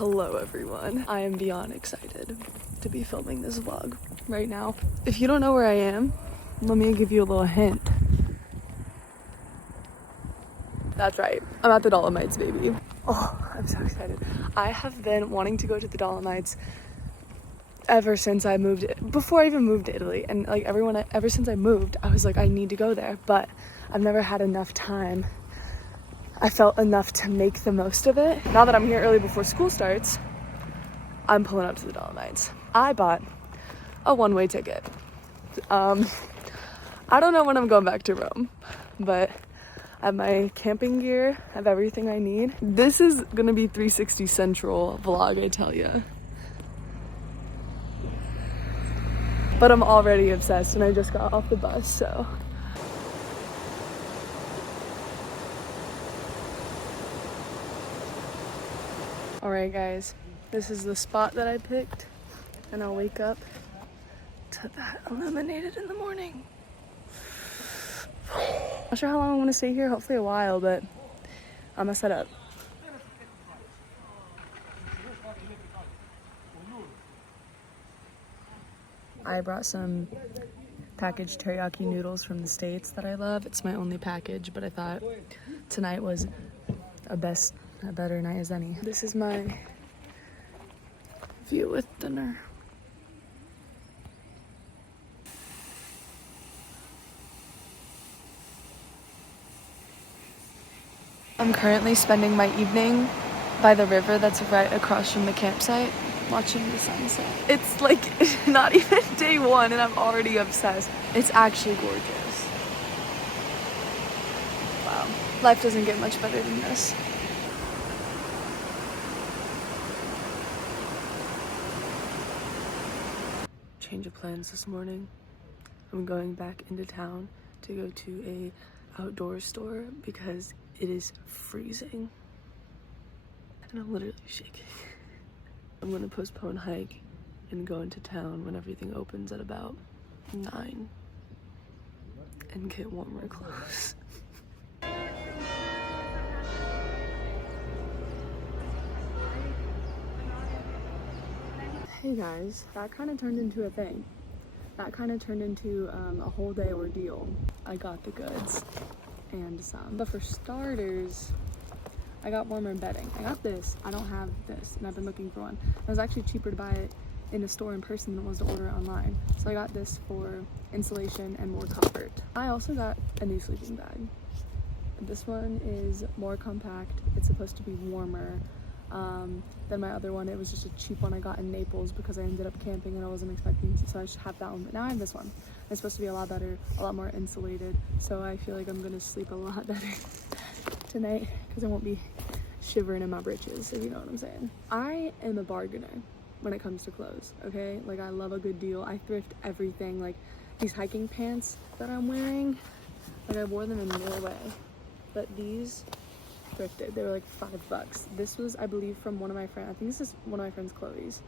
Hello everyone. I am beyond excited to be filming this vlog right now. If you don't know where I am, let me give you a little hint. That's right, I'm at the Dolomites, baby. Oh, I'm so excited. I have been wanting to go to the Dolomites ever since I moved, before I even moved to Italy, and like ever since I moved, I was like, I need to go there, but I've never had enough time. I felt enough to make the most of it. Now that I'm here early before school starts, I'm pulling up to the Dolomites. I bought a one-way ticket. I don't know when I'm going back to Rome, but I have my camping gear, I have everything I need. This is gonna be 360 Central vlog, I tell ya. But I'm already obsessed and I just got off the bus, so. Alright guys, this is the spot that I picked, and I'll wake up to that illuminated in the morning. Not sure how long I'm gonna stay here, hopefully a while, but I'm gonna set up. I brought some packaged teriyaki noodles from the States that I love. It's my only package, but I thought tonight was a better night as any. This is my view with dinner. I'm currently spending my evening by the river that's right across from the campsite, watching the sunset. It's like not even day one and I'm already obsessed. It's actually gorgeous. Wow, life doesn't get much better than this. Change of plans this morning. I'm going back into town to go to a outdoor store because it is freezing and I'm literally shaking. I'm gonna postpone hike and go into town when everything opens at about 9 and get warmer clothes. Hey guys, that kind of turned into a thing. That kind of turned into a whole day ordeal. I got the goods and some. But for starters, I got warmer bedding. I got this. I don't have this, and I've been looking for one. It was actually cheaper to buy it in a store in person than it was to order it online. So I got this for insulation and more comfort. I also got a new sleeping bag. This one is more compact. It's supposed to be warmer than my other one. It was just a cheap one I got in Naples because I ended up camping and I wasn't expecting to, so I just have that one. But now I have this one. It's supposed to be a lot better, a lot more insulated, so I feel like I'm gonna sleep a lot better tonight because I won't be shivering in my britches, if you know what I'm saying. I am a bargainer when it comes to clothes, okay? Like, I love a good deal. I thrift everything. Like, these hiking pants that I'm wearing, like, I wore them in Norway, but these thrifted. They were like $5. This was, I believe, from one of my friends. I think this is one of my friends, Chloe's.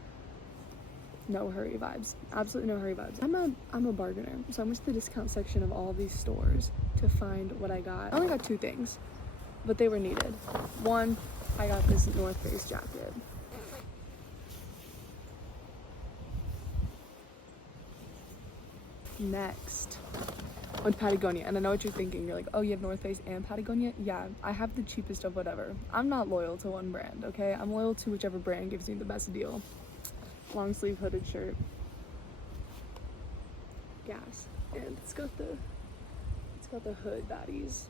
No hurry vibes. Absolutely no hurry vibes. I'm a bargainer. So I went to the discount section of all of these stores to find what I got. I only got 2 things, but they were needed. One, I got this North Face jacket. Next, with Patagonia, and I know what you're thinking. You're like, oh, you have North Face and Patagonia? Yeah, I have the cheapest of whatever. I'm not loyal to one brand, okay? I'm loyal to whichever brand gives me the best deal. Long sleeve hooded shirt. Gas. And it's got the hood baddies.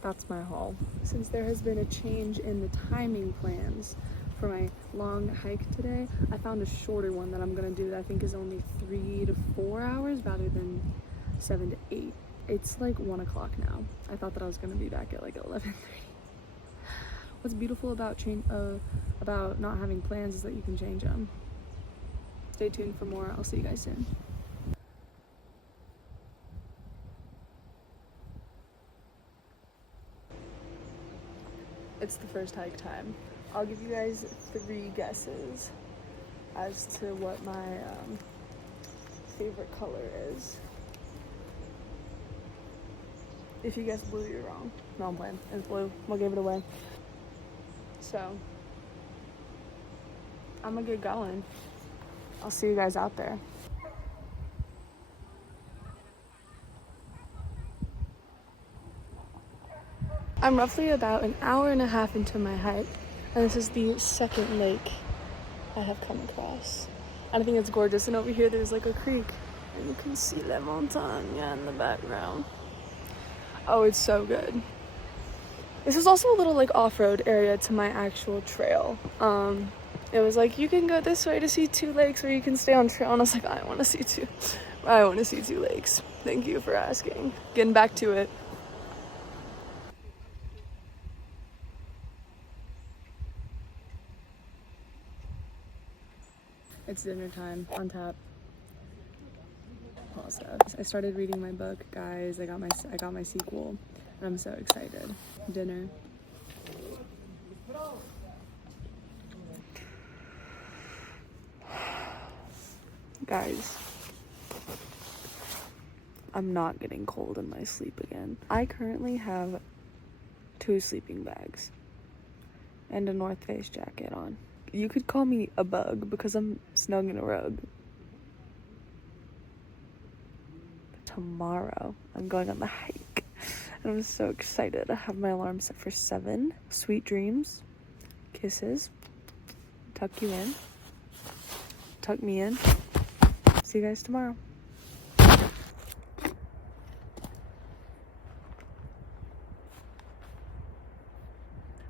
That's my haul. Since there has been a change in the timing plans for my long hike today, I found a shorter one that I'm gonna do that I think is only 3 to 4 hours rather than 7 to 8. It's like 1 o'clock now. I thought that I was gonna be back at like 11:30. What's beautiful about not having plans is that you can change them. Stay tuned for more. I'll see you guys soon. It's the first hike time. I'll give you guys 3 guesses as to what my favorite color is. If you guess blue, you're wrong. No, I'm playing. It's blue. We'll give it away. So, I'm gonna get going. I'll see you guys out there. I'm roughly about an hour and a half into my hike, and this is the second lake I have come across. And I think it's gorgeous. And over here, there's like a creek, and you can see La Montagne in the background. Oh, it's so good. This was also a little like off-road area to my actual trail. It was like, you can go this way to see 2 lakes, or you can stay on trail. And I was like, I want to see 2 lakes. Thank you for asking. Getting back to it. It's dinner time on tap. Pasta. I started reading my book, guys. I got my sequel, and I'm so excited. Dinner. Guys, I'm not getting cold in my sleep again. I currently have 2 sleeping bags and a North Face jacket on. You could call me a bug because I'm snug in a rug. But tomorrow, I'm going on the hike, and I'm so excited. I have my alarm set for 7. Sweet dreams, kisses, tuck you in, tuck me in. See you guys tomorrow.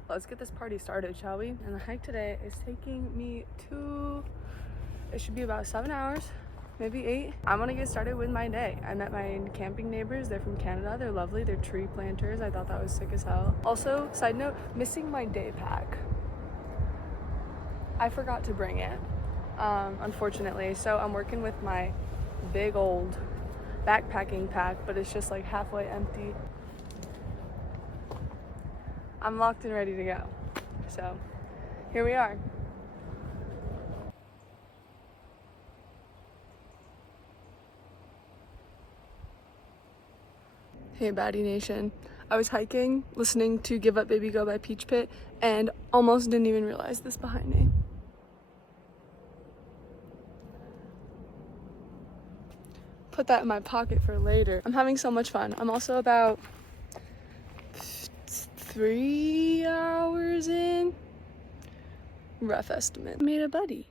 Let's get this party started, shall we? And the hike today is taking me to, it should be about 7 hours, maybe 8. I'm gonna get started with my day. I met my camping neighbors. They're from Canada. They're lovely. They're tree planters. I thought that was sick as hell. Also, side note, missing my day pack. I forgot to bring it, unfortunately. So I'm working with my big old backpacking pack, but it's just like halfway empty. I'm locked and ready to go. So here we are. Hey Baddie Nation. I was hiking, listening to Give Up Baby Go by Peach Pit, and almost didn't even realize this behind me. Put that in my pocket for later. I'm having so much fun. I'm also about 3 hours in. Rough estimate. Made a buddy.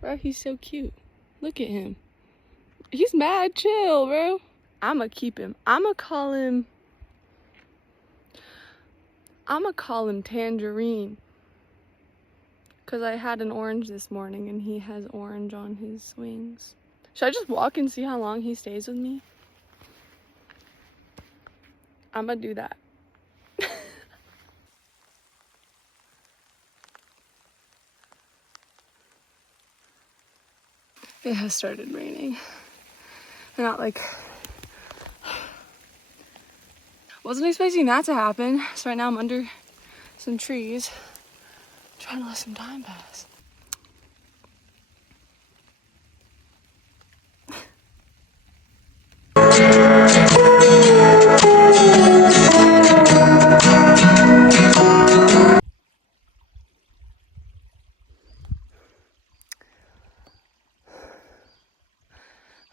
Bro, he's so cute. Look at him. He's mad chill, bro. I'ma keep him. I'ma call him Tangerine. Because I had an orange this morning and he has orange on his wings. Should I just walk and see how long he stays with me? I'm gonna do that. It has started raining. And not like... Wasn't expecting that to happen. So right now I'm under some trees, trying to let some time pass.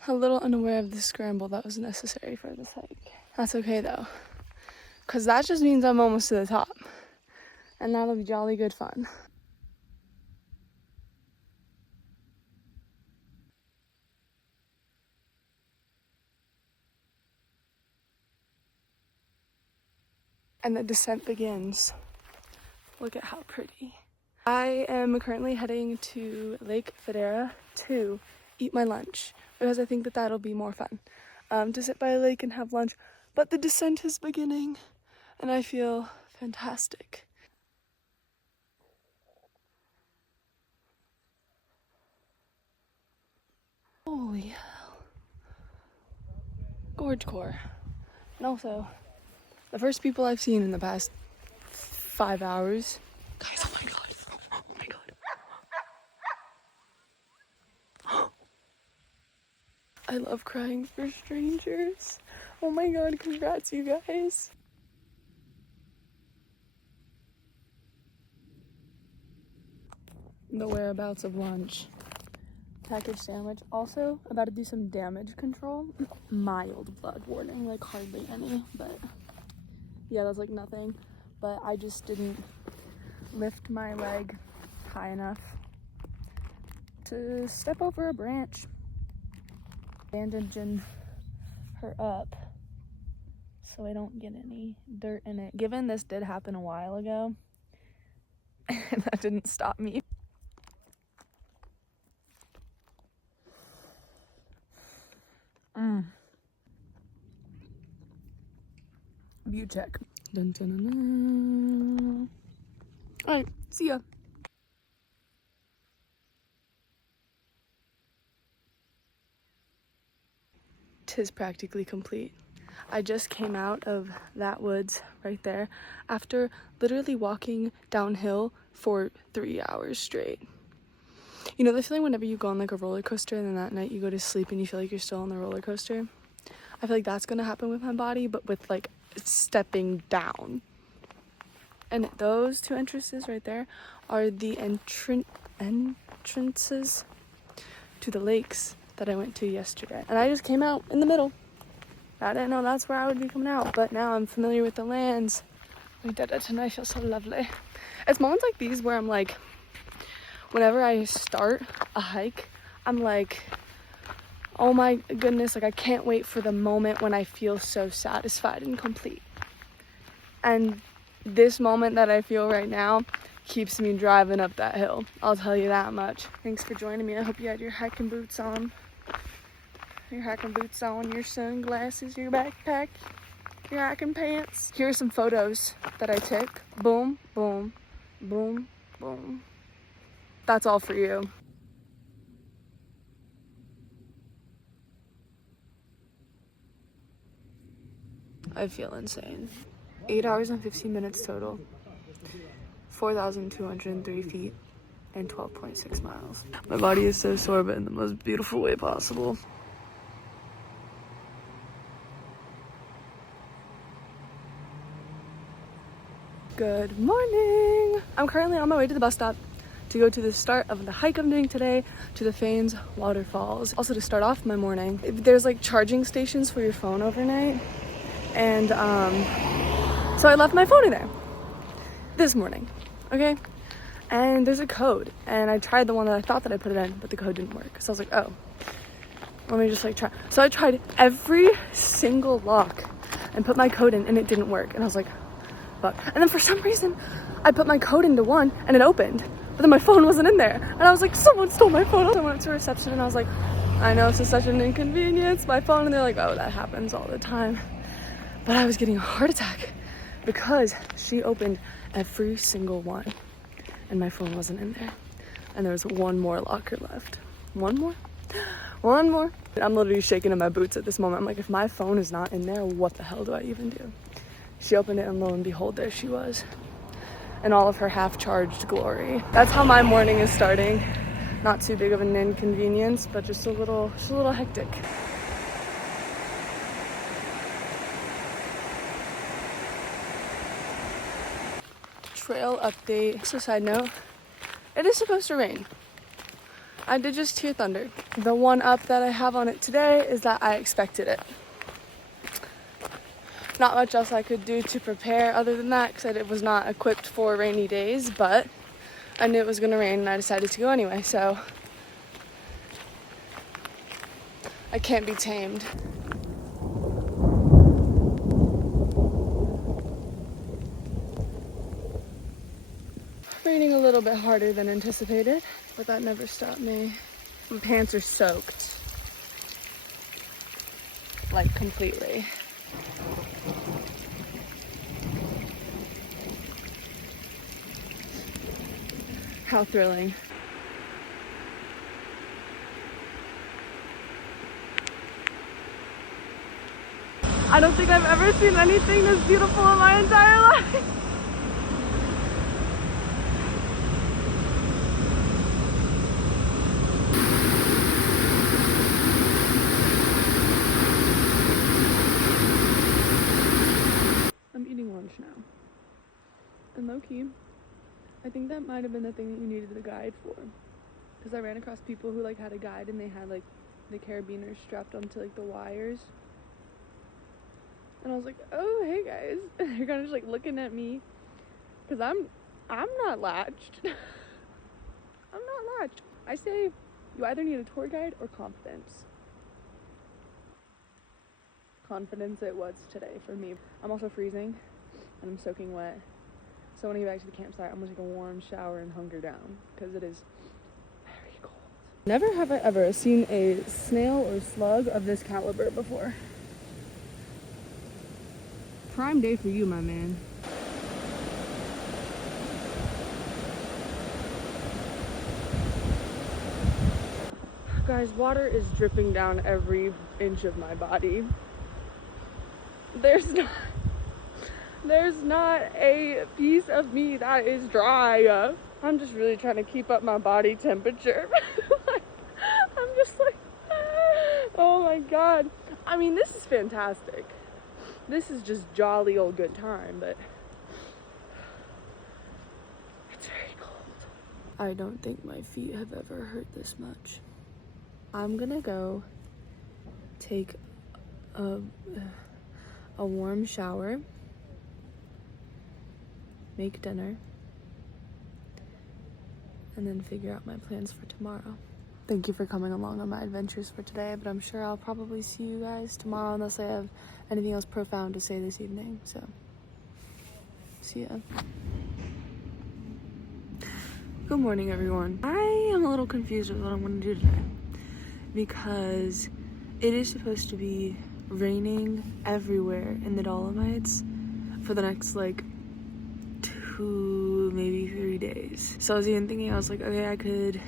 A little unaware of the scramble that was necessary for this hike. That's okay though, because that just means I'm almost to the top, and that'll be jolly good fun. And the descent begins. Look at how pretty. I am currently heading to Lake Federa to eat my lunch, because I think that that'll be more fun, to sit by a lake and have lunch. But the descent is beginning, and I feel fantastic. Holy hell. Gorge core. And also, the first people I've seen in the past 5 hours. Guys, oh my god. Oh my god. I love crying for strangers. Oh my god, congrats you guys. The whereabouts of lunch. Package sandwich. Also about to do some damage control. Mild blood warning, like hardly any, but yeah, that's like nothing. But I just didn't lift my leg high enough to step over a branch. Bandaging her up so I don't get any dirt in it. Given this did happen a while ago, and that didn't stop me. View check. Dun, dun, dun, dun. All right, see ya. Tis practically complete. I just came out of that woods right there after literally walking downhill for 3 hours straight. You know the feeling whenever you go on like a roller coaster and then that night you go to sleep and you feel like you're still on the roller coaster? I feel like that's gonna happen with my body, but with like stepping down. And those two entrances right there are the entrances to the lakes that I went to yesterday. And I just came out in the middle. I didn't know that's where I would be coming out, but now I'm familiar with the lands. We did it and I feel so lovely. It's moments like these where I'm like, whenever I start a hike, I'm like, oh my goodness, like I can't wait for the moment when I feel so satisfied and complete. And this moment that I feel right now keeps me driving up that hill. I'll tell you that much. Thanks for joining me. I hope you had your hiking boots on. Your hiking boots on, your sunglasses, your backpack, your hiking pants. Here are some photos that I took. Boom, boom, boom, boom. That's all for you. I feel insane. 8 hours and 15 minutes total. 4,203 feet and 12.6 miles. My body is so sore, but in the most beautiful way possible. Good morning! I'm currently on my way to the bus stop to go to the start of the hike I'm doing today to the Fanes Waterfalls. Also to start off my morning. There's like charging stations for your phone overnight. And so I left my phone in there this morning, okay? And there's a code. And I tried the one that I thought that I put it in, but the code didn't work. So I was like, oh, let me just like try. So I tried every single lock and put my code in and it didn't work. And I was like, fuck. And then for some reason, I put my code into one and it opened. But then my phone wasn't in there. And I was like, someone stole my phone. I went up to reception and I was like, I know this is such an inconvenience, my phone. And they're like, oh, that happens all the time. But I was getting a heart attack because she opened every single one and my phone wasn't in there. And there was one more locker left. One more? One more. I'm literally shaking in my boots at this moment. I'm like, if my phone is not in there, what the hell do I even do? She opened it and lo and behold, there she was. In all of her half-charged glory. That's how my morning is starting. Not too big of an inconvenience, but just a little hectic. Trail update. Just a side note, it is supposed to rain. I did just hear thunder. The one up that I have on it today is that I expected it. Not much else I could do to prepare other than that because it was not equipped for rainy days, but I knew it was going to rain and I decided to go anyway, so I can't be tamed. Raining a little bit harder than anticipated, but that never stopped me. My pants are soaked. Like completely. How thrilling. I don't think I've ever seen anything this beautiful in my entire life. And low-key, I think that might have been the thing that you needed the guide for. Because I ran across people who like had a guide and they had like the carabiners strapped onto like the wires. And I was like, oh, hey guys. And they're kind of just like looking at me. Because I'm not latched. I'm not latched. I say you either need a tour guide or confidence. Confidence it was today for me. I'm also freezing and I'm soaking wet. So when I get back to the campsite, I'm gonna take a warm shower and hunker down because it is very cold. Never have I ever seen a snail or slug of this caliber before. Prime day for you, my man. Guys, water is dripping down every inch of my body. There's not a piece of me that is dry. I'm just really trying to keep up my body temperature. I'm just like, oh my god. I mean, this is fantastic. This is just jolly old good time, but it's very cold. I don't think my feet have ever hurt this much. I'm gonna go take a warm shower, make dinner, and then figure out my plans for tomorrow. Thank you for coming along on my adventures for today, but I'm sure I'll probably see you guys tomorrow unless I have anything else profound to say this evening, so see ya. Good morning, everyone. I am a little confused with what I'm gonna do today because it is supposed to be raining everywhere in the Dolomites for the next like 2, maybe 3 days. So I was even thinking, I was like, okay, I could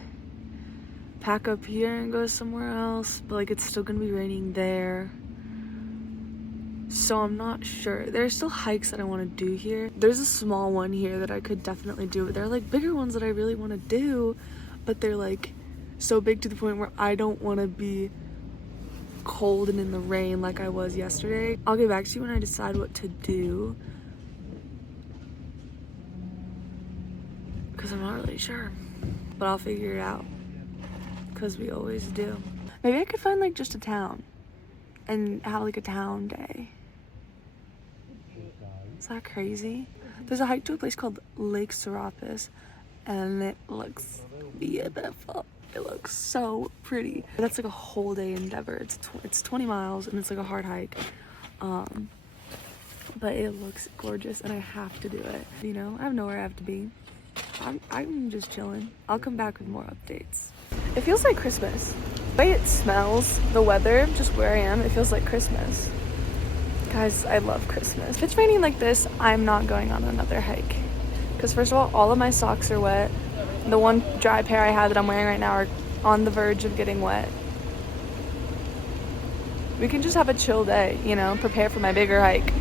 pack up here and go somewhere else, but like it's still gonna be raining there. So I'm not sure. There are still hikes that I want to do here. There's a small one here that I could definitely do, but there are like bigger ones that I really want to do, but they're like so big to the point where I don't want to be cold and in the rain like I was yesterday. I'll get back to you when I decide what to do, because I'm not really sure, but I'll figure it out, because we always do. Maybe I could find like just a town and have like a town day. Is that crazy? There's a hike to a place called Lake Serapis and it looks beautiful. It looks so pretty. That's like a whole day endeavor. It's 20 miles and it's like a hard hike. But it looks gorgeous and I have to do it. You know, I have nowhere I have to be. I'm just chilling. I'll come back with more updates. It feels like Christmas. The way it smells, the weather, just where I am, it feels like Christmas. Guys, I love Christmas. If it's raining like this, I'm not going on another hike. Because first of all of my socks are wet. The one dry pair I have that I'm wearing right now are on the verge of getting wet. We can just have a chill day, you know, prepare for my bigger hike.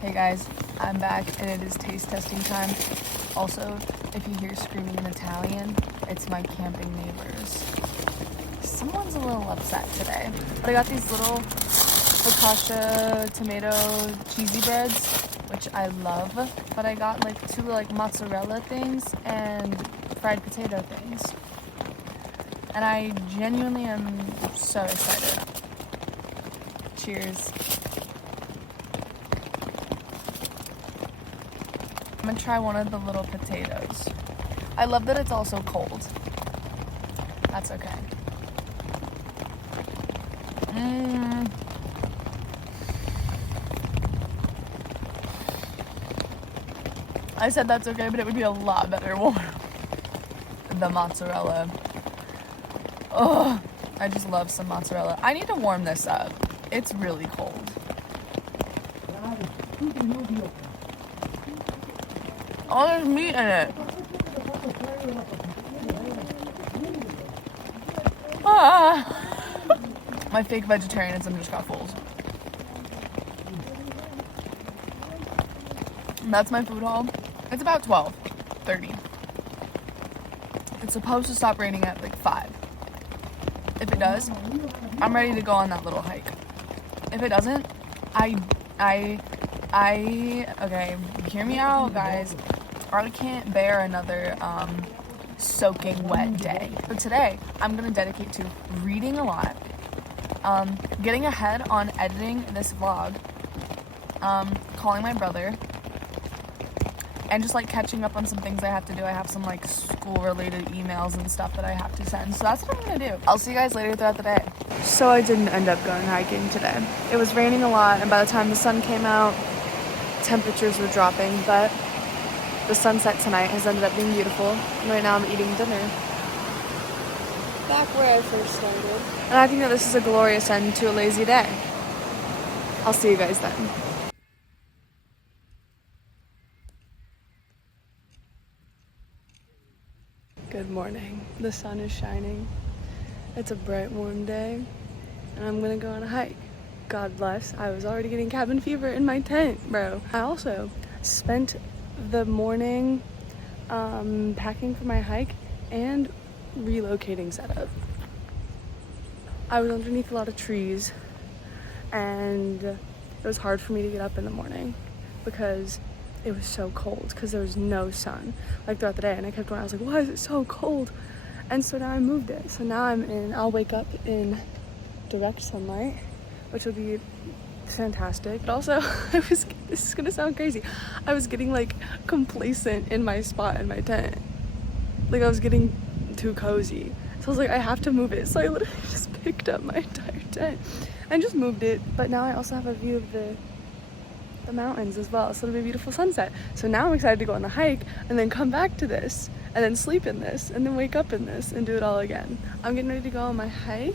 Hey guys, I'm back and it is taste testing time. Also, if you hear screaming in Italian, it's my camping neighbors. Someone's a little upset today. But I got these little focaccia tomato cheesy breads, which I love. But I got like 2 like mozzarella things and fried potato things. And I genuinely am so excited. Cheers. I'm gonna try one of the little potatoes. I love that it's also cold. That's okay. I said that's okay, but it would be a lot better warm. The mozzarella. Oh, I just love some mozzarella. I need to warm this up. It's really cold. Oh, there's meat in it. Ah. My fake vegetarianism just got full. That's my food haul. It's about 12:30. It's supposed to stop raining at like 5. If it does, I'm ready to go on that little hike. If it doesn't, okay, hear me out, guys. I can't bear another soaking wet day. So today, I'm gonna dedicate to reading a lot, getting ahead on editing this vlog, calling my brother, and just like catching up on some things I have to do. I have some like school related emails and stuff that I have to send. So that's what I'm gonna do. I'll see you guys later throughout the day. So I didn't end up going hiking today. It was raining a lot, and by the time the sun came out, temperatures were dropping, but the sunset tonight has ended up being beautiful. Right now I'm eating dinner back where I first started. And I think that this is a glorious end to a lazy day. I'll see you guys then. Good morning. The sun is shining. It's a bright, warm day, and I'm gonna go on a hike. God bless. I was already getting cabin fever in my tent, bro. I also spent the morning packing for my hike and relocating setup. I was underneath a lot of trees, and it was hard for me to get up in the morning because it was so cold, because there was no sun like throughout the day, and I kept going, I was like, why is it so cold? And so now I moved it. So now I'll wake up in direct sunlight, which will be fantastic. But also, this is gonna sound crazy, I was getting like complacent in my spot in my tent. Like I was getting too cozy. So I was like, I have to move it. So I literally just picked up my entire tent and just moved it. But now I also have a view of the mountains as well, so it'll be a beautiful sunset. So now I'm excited to go on the hike and then come back to this and then sleep in this and then wake up in this and do it all again. I'm getting ready to go on my hike,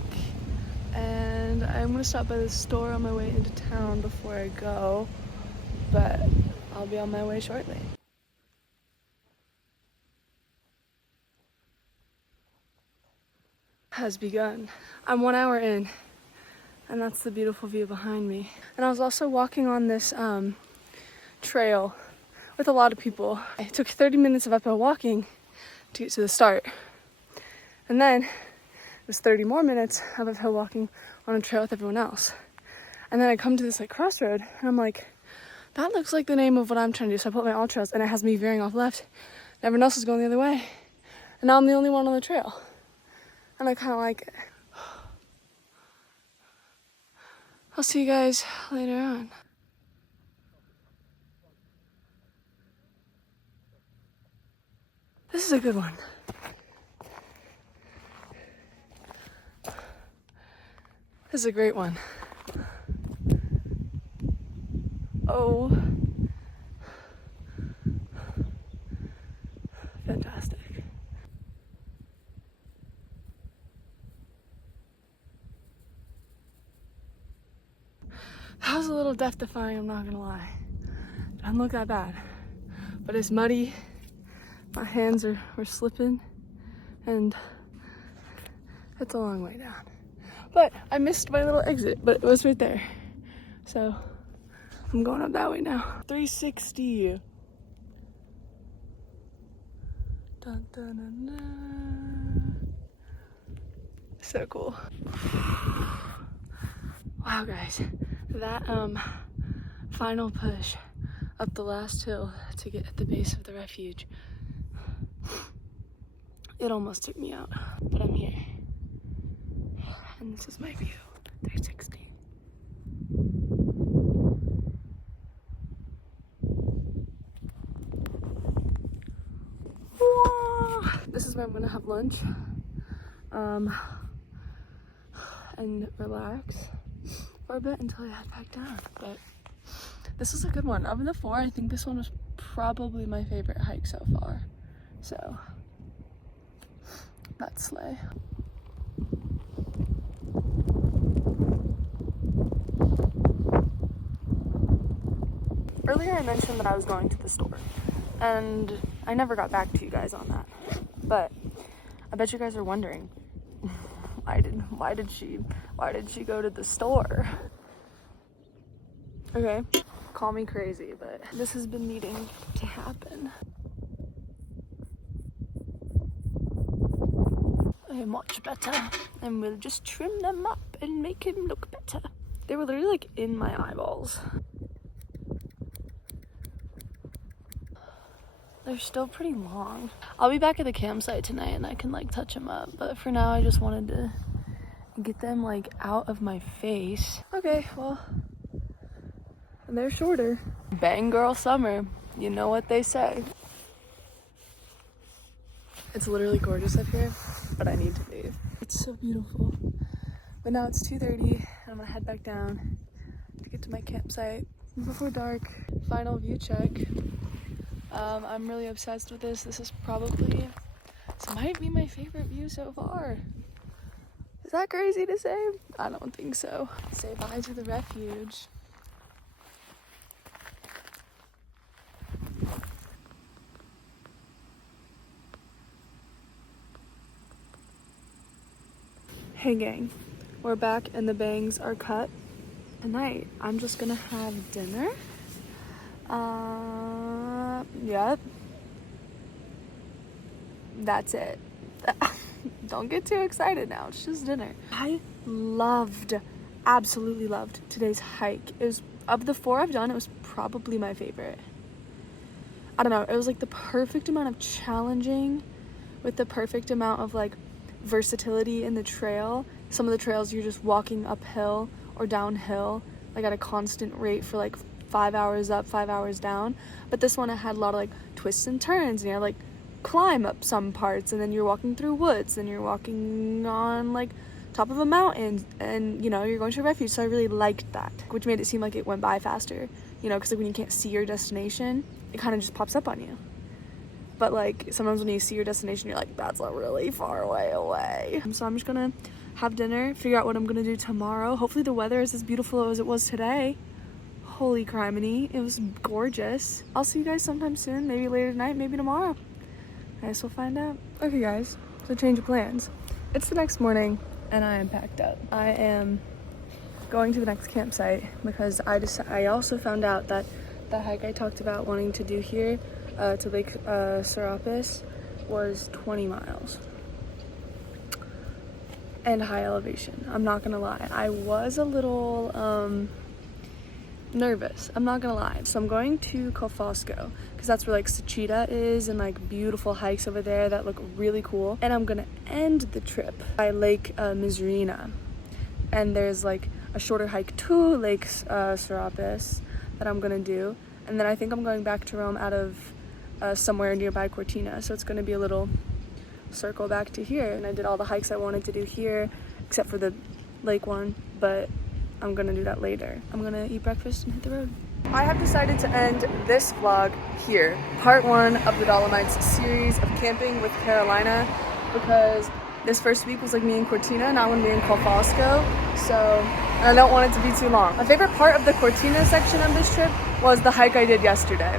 and I'm gonna stop by the store on my way into town before I go, but I'll be on my way shortly. Has begun. I'm 1 hour in, and that's the beautiful view behind me. And I was also walking on this trail with a lot of people. It took 30 minutes of uphill walking to get to the start. And then it was 30 more minutes of uphill walking on a trail with everyone else. And then I come to this like crossroad, and I'm like, that looks like the name of what I'm trying to do. So I put my AllTrails, and it has me veering off left, and everyone else is going the other way. And now I'm the only one on the trail. And I kind of like it. I'll see you guys later on. This is a good one. This is a great one. Oh. Fantastic. That was a little death-defying, I'm not gonna lie. It doesn't look that bad. But it's muddy, my hands were slipping, and it's a long way down. But I missed my little exit, but it was right there. So I'm going up that way now. 360. Dun, dun, dun, dun. So cool. Wow, guys. That final push up the last hill to get at the base of the refuge, it almost took me out, but I'm here. And this is my view, 360. This is where I'm gonna have lunch and relax for a bit until I head back down. But this is a good one. Of the four, I think this one was probably my favorite hike so far. So that's slay. Earlier I mentioned that I was going to the store, and I never got back to you guys on that. But I bet you guys are wondering, why did she go to the store? Okay, call me crazy, but this has been needing to happen. They're much better, and we'll just trim them up and make him look better. They were literally like in my eyeballs. They're still pretty long. I'll be back at the campsite tonight and I can like touch them up. But for now, I just wanted to get them like out of my face. Okay, well, they're shorter. Bang girl summer. You know what they say. It's literally gorgeous up here, but I need to leave. It's so beautiful. But now it's 2:30 and I'm gonna head back down to get to my campsite before dark. Final view check. I'm really obsessed with this. This might be my favorite view so far. Is that crazy to say? I don't think so. Say bye to the refuge. Hey gang, we're back and the bangs are cut. Tonight, I'm just gonna have dinner. Yep. That's it. Don't get too excited now, it's just dinner. I absolutely loved today's hike. It was, of the 4 I've done, it was probably my favorite. I don't know, it was like the perfect amount of challenging with the perfect amount of like versatility in the trail. Some of the trails you're just walking uphill or downhill like at a constant rate for like 5 hours up, 5 hours down. But this one, it had a lot of like twists and turns, and you had like climb up some parts, and then you're walking through woods, and you're walking on like top of a mountain, and you know, you're going to a refuge. So I really liked that, which made it seem like it went by faster, you know, because like when you can't see your destination, it kind of just pops up on you. But like sometimes when you see your destination, you're like, that's a really far way away. So I'm just gonna have dinner, figure out what I'm gonna do tomorrow. Hopefully the weather is as beautiful as it was today. Holy criminy, it was gorgeous. I'll see you guys sometime soon, maybe later tonight, maybe tomorrow. I guess we'll find out. Okay guys, so change of plans. It's the next morning and I am packed up. I am going to the next campsite because I also found out that the hike I talked about wanting to do here to Lake Serapis was 20 miles and high elevation. I'm not gonna lie, I was a little nervous, I'm not gonna lie. So I'm going to Cofosco because that's where like Sachita is, and like beautiful hikes over there that look really cool. And I'm gonna end the trip by Lake Misurina, and there's like a shorter hike to Lake Serapis that I'm gonna do, and then I think I'm going back to Rome out of somewhere nearby Cortina, so it's gonna be a little circle back to here. And I did all the hikes I wanted to do here except for the lake one, but I'm gonna do that later. I'm gonna eat breakfast and hit the road. I have decided to end this vlog here, part 1 of the Dolomites series of camping with Carolina, because this first week was like me in Cortina, now I'm gonna be in Cofosco, and I don't want it to be too long. My favorite part of the Cortina section of this trip was the hike I did yesterday.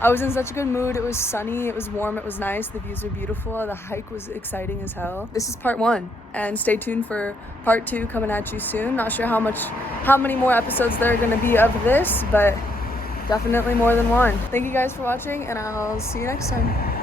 I was in such a good mood. It was sunny, it was warm, it was nice, the views are beautiful, the hike was exciting as hell. This is part 1, and stay tuned for part 2 coming at you soon. Not sure how many more episodes there are gonna be of this, but definitely more than one. Thank you guys for watching, and I'll see you next time.